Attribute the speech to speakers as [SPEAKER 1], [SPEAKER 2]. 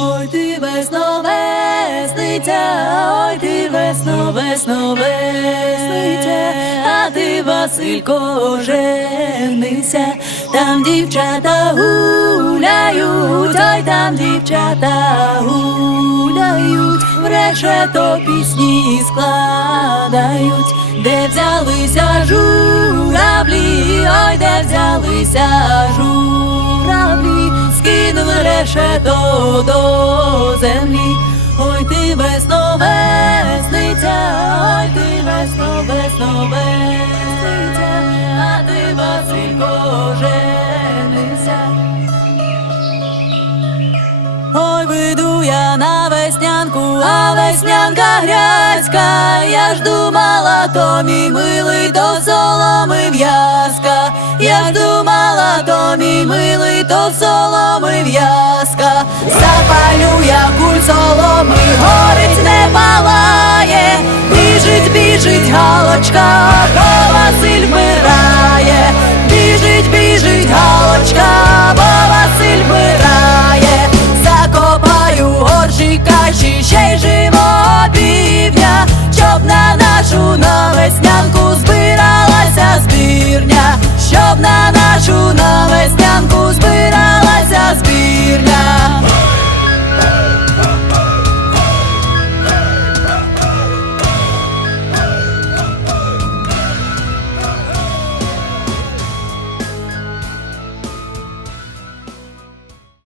[SPEAKER 1] Ой ти весно весниця, ой ти весно, весно весниця, а ти Василько женися, там дівчата гуляють, ой там дівчата гуляють, в решето пісні складають, де взялися журавлі, ой, де взялися журавлі, решето до землі. Ой ти весно весниця, ой ти весно, весно весниця, а ти Василько женися. Ой, вийду я на веснянку, а веснянка грязька. Я ж думала, то мій милий, то соломи в'язка. Я ж думала, то мій милий, то соломи